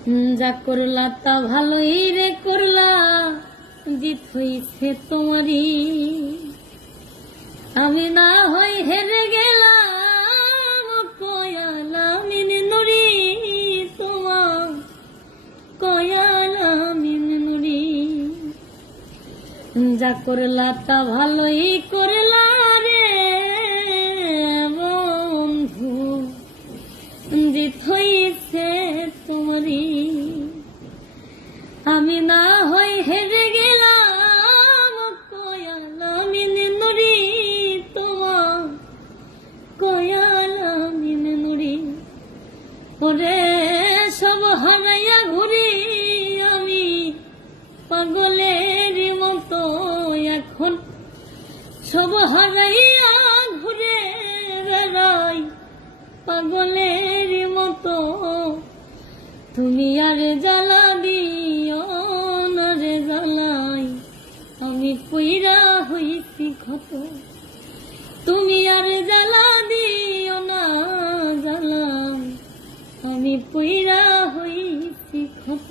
যা করলা তা ভালোই রে করলা, জিত হইছে তোমারই। আমি না হয় হেরে গেলাম কয়ালা মিন নুরি, তোমার কয়ালা মিন নুরি। যা করলা তা ভালোই করলা রে বন্ধু, জিত হইছে তোমারই। আমি না হয় হেরে গেলাম কয়ালা মিন নুরি, তোমার কয়ালা মিন নুরি। ওরে সব হারাইয়া ঘুরি আমি পাগলের মতো এখন, সব হারাইয়া ঘুরে বেড়াই পাগলের মতো। তুমি আর জ্বালা দিও না রে জ্বালাই, আমি পইরা হইছি ক্ষত। তুমি আর জ্বালা দিও না জ্বালাই, আমি পইরা হইছি ক্ষত।